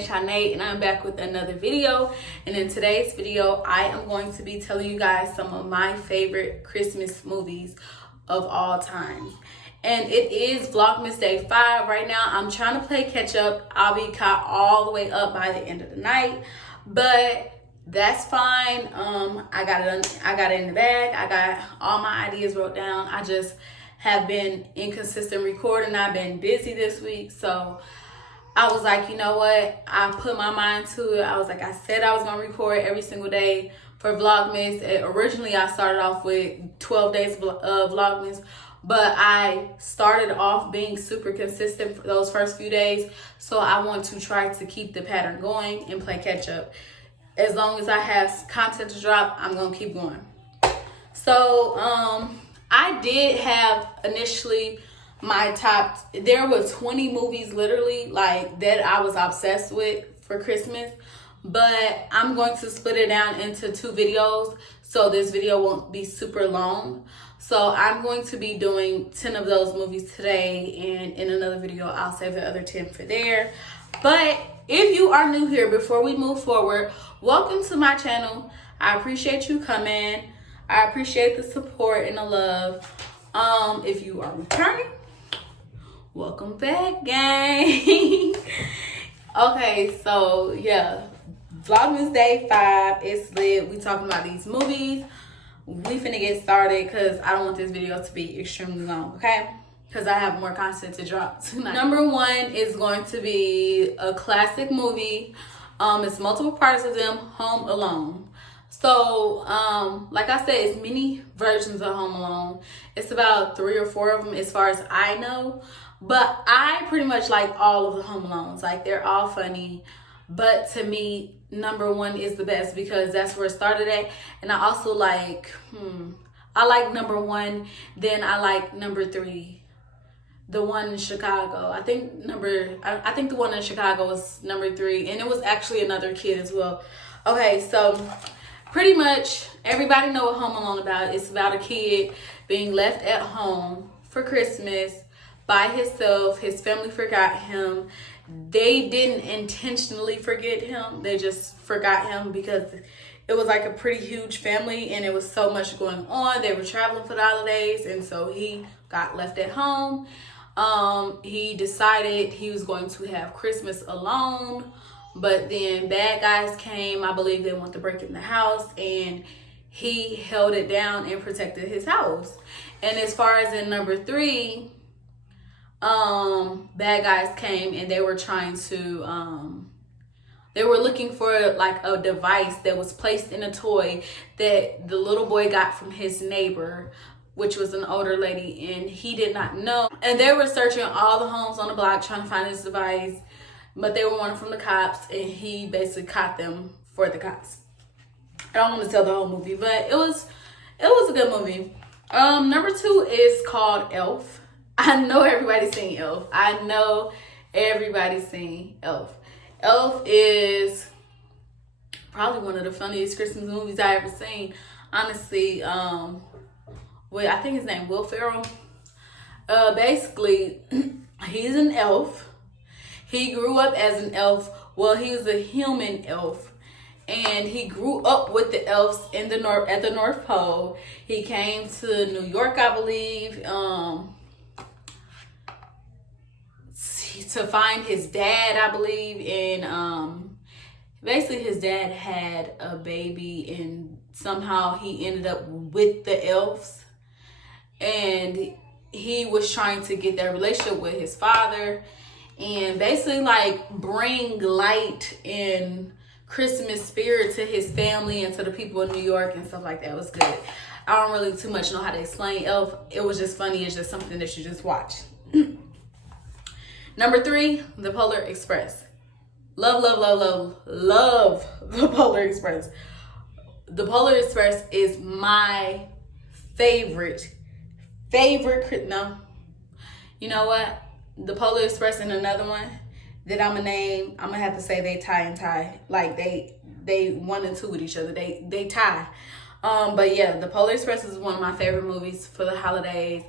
Shanae, and I'm back with another video. And in today's video, I am going to be telling you guys some of my favorite Christmas movies of all time. And it is Vlogmas Day 5 right now. I'm trying to play catch up. I'll be caught all the way up by the end of the night, but that's fine. I got it in the bag. I got all my ideas wrote down. I just have been inconsistent recording. I've been busy this week, so I was like, you know what? I put my mind to it. I was like, I said I was gonna record every single day for Vlogmas. Originally, I started off with 12 days of Vlogmas, but I started off being super consistent for those first few days. So I want to try to keep the pattern going and play catch up. As long as I have content to drop, I'm gonna keep going. So I did have initially my top, there were 20 movies literally like that I was obsessed with for Christmas, but I'm going to split it down into 2 videos so this video won't be super long. So I'm going to be doing 10 of those movies today, and in another video I'll save the other 10 for there. But if you are new here, before we move forward, welcome to my channel. I appreciate you coming. I appreciate the support and the love. If you are returning, welcome back, gang. Okay, so yeah, Vlogmas Day 5 is lit. We talking about these movies. We finna get started because I don't want this video to be extremely long, okay? Because I have more content to drop tonight. Number 1 is going to be a classic movie. It's multiple parts of them, Home Alone. So, like I said, it's many versions of Home Alone. It's about 3 or 4 of them as far as I know. But I pretty much like all of the Home Alones. Like, they're all funny. But to me, number 1 is the best because that's where it started at. And I also like, I like number 1. Then I like number 3. The one in Chicago. I think the one in Chicago was number 3. And it was actually another kid as well. Okay, so pretty much everybody know what Home Alone about. It's about a kid being left at home for Christmas by himself. His family forgot him. They didn't intentionally forget him. They just forgot him because it was like a pretty huge family and it was so much going on. They were traveling for the holidays, and so he got left at home. He decided he was going to have Christmas alone, but then bad guys came. I believe they wanted to break in the house, and he held it down and protected his house. And as far as in number 3, bad guys came and they were trying to, they were looking for like a device that was placed in a toy that the little boy got from his neighbor, which was an older lady, and he did not know. And they were searching all the homes on the block trying to find this device, but they were wanted from the cops, and he basically caught them for the cops. I don't want to tell the whole movie, but it was a good movie. Number 2 is called Elf. I know everybody's seen Elf. I know everybody's seen Elf. Elf is probably one of the funniest Christmas movies I ever seen. Honestly, I think his name Will Ferrell. Basically, he's an elf. He grew up as an elf. Well, he was a human elf, and he grew up with the elves in the at the North Pole. He came to New York, I believe, to find his dad, I believe, and basically his dad had a baby, and somehow he ended up with the elves, and he was trying to get that relationship with his father and basically like bring light and Christmas spirit to his family and to the people in New York and stuff like that. It was good. I don't really too much know how to explain Elf. It was just funny. It's just something that you just watch. Number 3, The Polar Express. Love, love, love, love, love The Polar Express. The Polar Express is my favorite. No, you know what? The Polar Express and another one that I'm gonna have to say they tie and tie. Like they 1 and 2 with each other. They tie. But yeah, The Polar Express is one of my favorite movies for the holidays.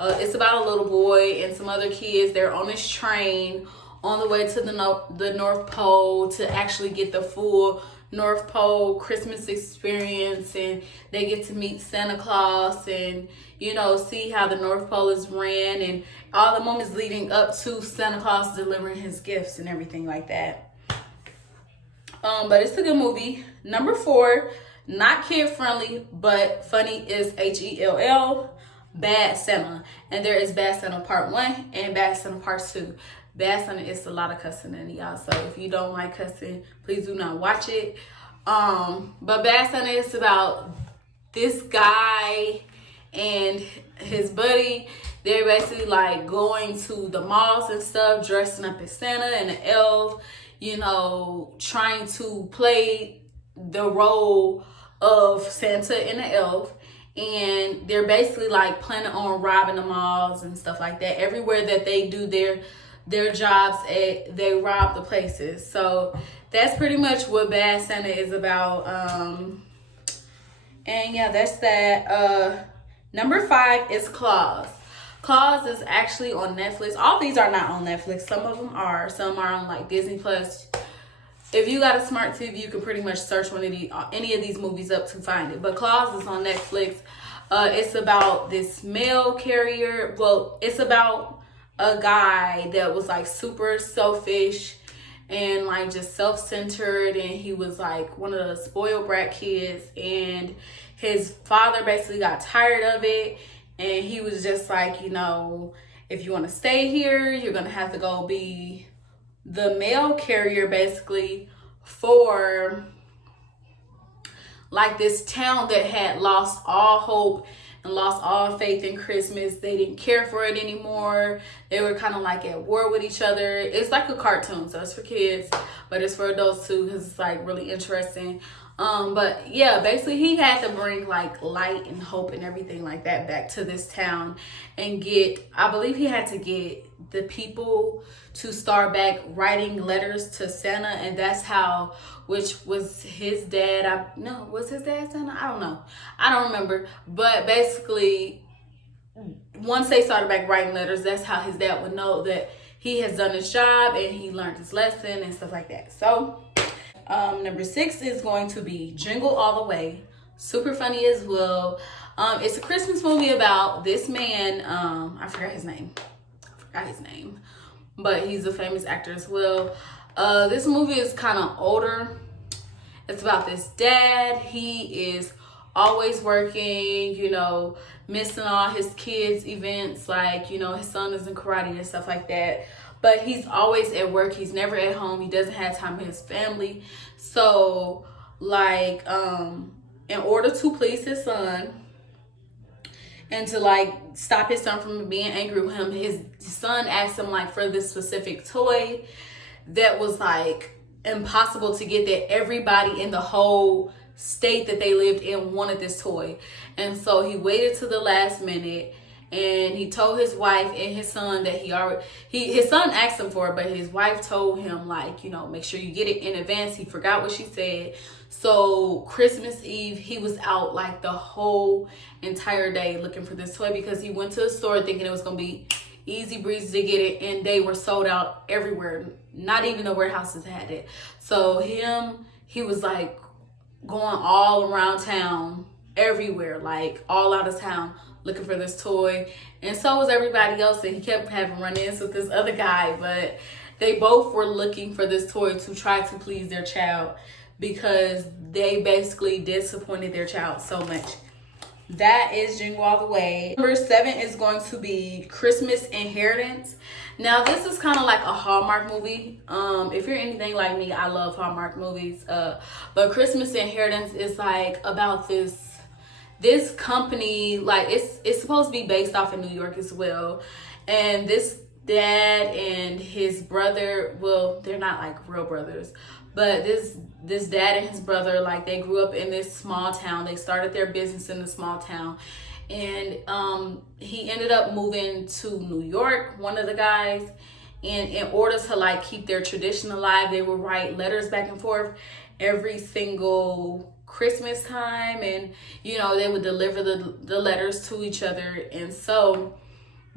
It's about a little boy and some other kids. They're on this train on the way to the North Pole to actually get the full North Pole Christmas experience, and they get to meet Santa Claus and, you know, see how the North Pole is ran and all the moments leading up to Santa Claus delivering his gifts and everything like that. But it's a good movie. Number 4, not kid friendly but funny, is Hell, Bad Santa. And there is Bad Santa Part 1 and Bad Santa Part 2. Bad Santa is a lot of cussing in y'all, so if you don't like cussing, please do not watch it. But Bad Santa is about this guy and his buddy. They're basically like going to the malls and stuff, dressing up as Santa and an elf, you know, trying to play the role of Santa and the elf. And they're basically like planning on robbing the malls and stuff like that. Everywhere that they do their jobs at, they rob the places. So that's pretty much what Bad Santa is about. And yeah, that's that. Number 5 is Claus. Claus is actually on Netflix. All these are not on Netflix. Some of them are. Some are on like Disney Plus. If you got a smart TV, you can pretty much search any of these movies up to find it. But Claus is on Netflix. It's about this mail carrier. Well, it's about a guy that was like super selfish and like just self-centered, and he was like one of the spoiled brat kids, and his father basically got tired of it, and he was just like, you know, if you want to stay here, you're gonna have to go be the mail carrier basically for like this town that had lost all hope and lost all faith in Christmas. They didn't care for it anymore. They were kind of like at war with each other. It's like a cartoon, so it's for kids, but it's for adults too, because it's like really interesting. But yeah, basically he had to bring like light and hope and everything like that back to this town and I believe he had to get the people to start back writing letters to Santa, and that's how, which was his dad. Was his dad Santa? I don't know. I don't remember. But basically, once they started back writing letters, that's how his dad would know that he has done his job and he learned his lesson and stuff like that. So, number 6 is going to be Jingle All The Way. Super funny as well. It's a Christmas movie about this man. I forgot his name. But he's a famous actor as well. This movie is kind of older. It's about this dad. He is always working, you know, missing all his kids' events, like, you know, his son is in karate and stuff like that. But he's always at work. He's never at home. He doesn't have time with his family. So, like, in order to please his son and to like stop his son from being angry with him, his son asked him like for this specific toy that was like impossible to get, that everybody in the whole state that they lived in wanted this toy. And so he waited to the last minute, and he told his wife and his son that his son asked him for it, but his wife told him, like, you know, make sure you get it in advance. He forgot what she said. So Christmas Eve, he was out like the whole entire day looking for this toy, because he went to the store thinking it was gonna be easy breezy to get it, and they were sold out everywhere. Not even the warehouses had it. So he was like going all around town, everywhere, like all out of town, looking for this toy. And so was everybody else, and he kept having run-ins with this other guy, but they both were looking for this toy to try to please their child, because they basically disappointed their child so much. That is Jingle All The Way. Number 7 is going to be Christmas Inheritance. Now, this is kind of like a Hallmark movie. If you're anything like me, I love Hallmark movies. But Christmas Inheritance is like about this company. Like it's supposed to be based off in New York as well. And this dad and his brother, well, they're not like real brothers, but this dad and his brother, like, they grew up in this small town. They started their business in the small town, and he ended up moving to New York, one of the guys, and in order to like keep their tradition alive, they would write letters back and forth every single Christmas time, and you know, they would deliver the letters to each other. And so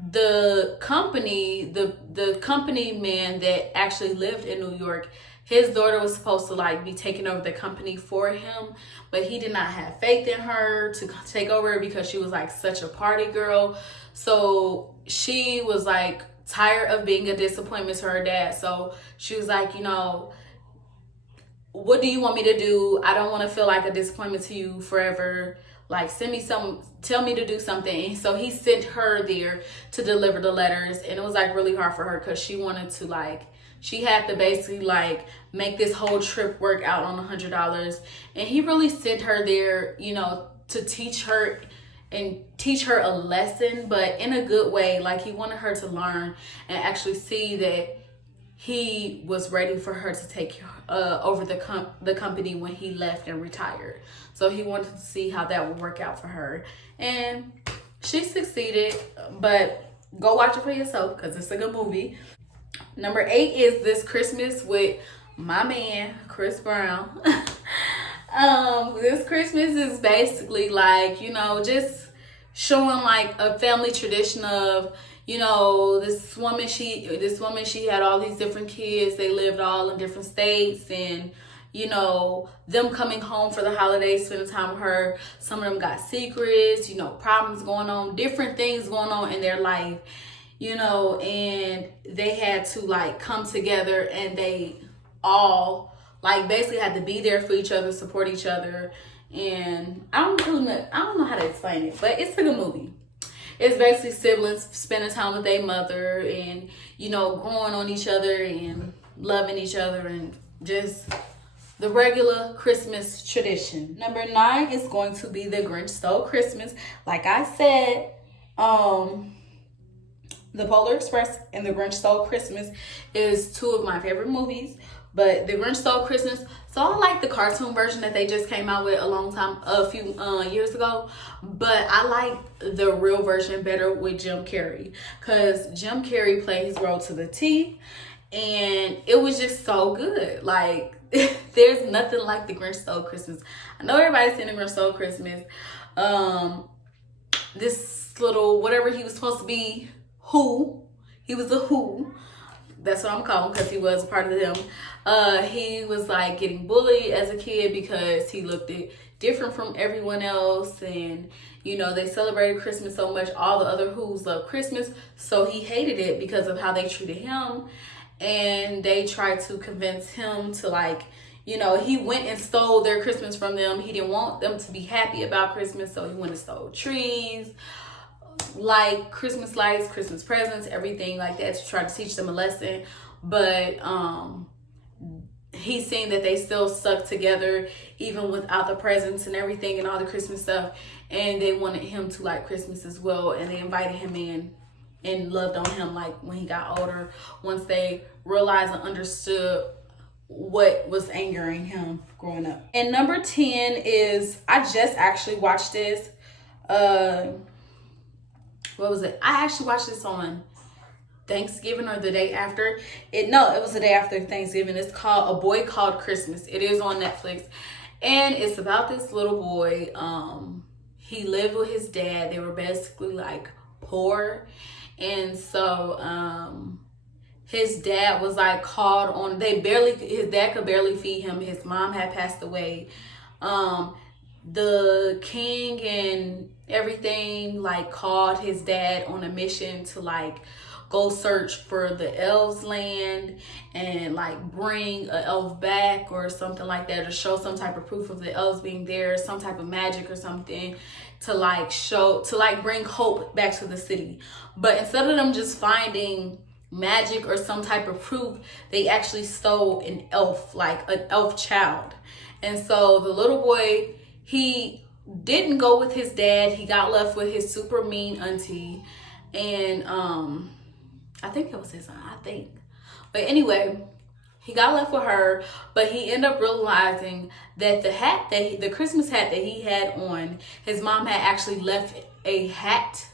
the company, the company man that actually lived in New York, his daughter was supposed to like be taking over the company for him, but he did not have faith in her to take over because she was like such a party girl. So she was like tired of being a disappointment to her dad. So she was like, you know, what do you want me to do? I don't want to feel like a disappointment to you forever. Like, send me some, tell me to do something. And so he sent her there to deliver the letters. And it was like really hard for her because she wanted to like, she had to basically like make this whole trip work out on $100. And he really sent her there, you know, to teach her and teach her a lesson, but in a good way. Like, he wanted her to learn and actually see that he was ready for her to take over the company when he left and retired. So he wanted to see how that would work out for her. And she succeeded, but go watch it for yourself because it's a good movie. Number 8 is This Christmas with my man, Chris Brown. This Christmas is basically like, you know, just showing like a family tradition of, you know, this woman, she had all these different kids. They lived all in different states, and, you know, them coming home for the holidays, spending time with her. Some of them got secrets, you know, problems going on, different things going on in their life, you know, and they had to like come together, and they all like basically had to be there for each other, support each other. And I don't know how to explain it, but it's a good movie. It's basically siblings spending time with their mother and, you know, growing on each other and loving each other, and just the regular Christmas tradition. Number 9 is going to be The Grinch Stole Christmas. Like I said, The Polar Express and The Grinch Stole Christmas is 2 of my favorite movies. But The Grinch Stole Christmas, so I like the cartoon version that they just came out with a few years ago. But I like the real version better with Jim Carrey, because Jim Carrey played his role to the T, and it was just so good. Like, there's nothing like The Grinch Stole Christmas. I know everybody's seen The Grinch Stole Christmas. This little whatever he was supposed to be, he was a Who. That's what I'm calling him because he was a part of them. He was like getting bullied as a kid because he looked different from everyone else. And, you know, they celebrated Christmas so much. All the other Who's loved Christmas. So he hated it because of how they treated him. And they tried to convince him to, like, you know, he went and stole their Christmas from them. He didn't want them to be happy about Christmas. So he went and stole trees, like Christmas lights, Christmas presents, everything like that, to try to teach them a lesson. But he's seen that they still stuck together even without the presents and everything and all the Christmas stuff, and they wanted him to like Christmas as well. And they invited him in and loved on him like when he got older, once they realized and understood what was angering him growing up. And number 10 is, I just actually watched this. What was it? I actually watched this on Thanksgiving or the day after. It was the day after Thanksgiving. It's called A Boy Called Christmas. It is on Netflix. And it's about this little boy. He lived with his dad. They were basically like poor. And so his dad was like called on. His dad could barely feed him. His mom had passed away. The king and everything like called his dad on a mission to like go search for the elves' land and like bring an elf back or something like that, or show some type of proof of the elves being there, some type of magic or something to like bring hope back to the city. But instead of them just finding magic or some type of proof, they actually stole an elf, like an elf child. And so the little boy, he didn't go with his dad. He got left with his super mean auntie. And I think it was his aunt, But anyway, he got left with her, but he ended up realizing that the Christmas hat that he had on, his mom had actually left a hat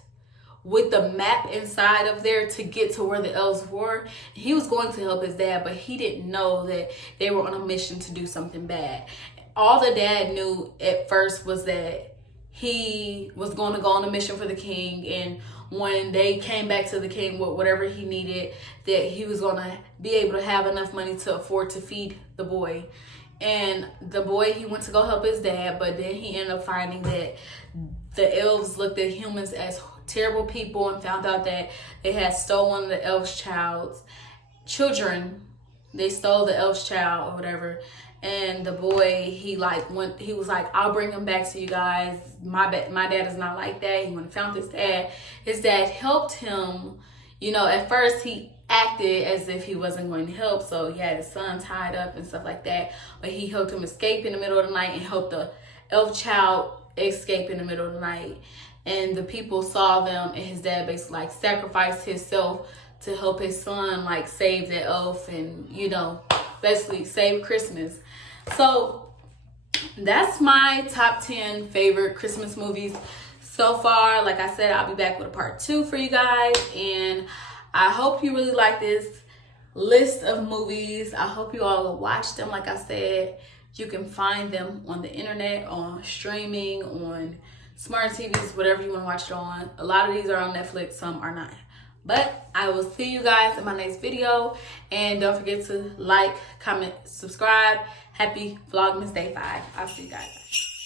with the map inside of there to get to where the elves were. He was going to help his dad, but he didn't know that they were on a mission to do something bad. All the dad knew at first was that he was going to go on a mission for the king, and when they came back to the king with whatever he needed, that he was gonna be able to have enough money to afford to feed the boy. And the boy, he went to go help his dad, but then he ended up finding that the elves looked at humans as terrible people and found out that they had stolen the elf's children. They stole the elf's child or whatever. And the boy, he was like, I'll bring him back to you guys. My dad is not like that. He went and found his dad. His dad helped him. You know, at first he acted as if he wasn't going to help, so he had his son tied up and stuff like that. But he helped him escape in the middle of the night and helped the elf child escape in the middle of the night. And the people saw them, and his dad basically like sacrificed himself to help his son like save the elf and, you know, basically save Christmas. So that's my top 10 favorite Christmas movies so far. Like I said, I'll be back with a part 2 for you guys, and I hope you really like this list of movies. I hope you all will watch them. Like I said, you can find them on the internet, on streaming, on smart TVs, whatever you want to watch it on. A lot of these are on Netflix, some are not. But I will see you guys in my next video. And don't forget to like, comment, subscribe. Happy Vlogmas Day 5. I'll see you guys.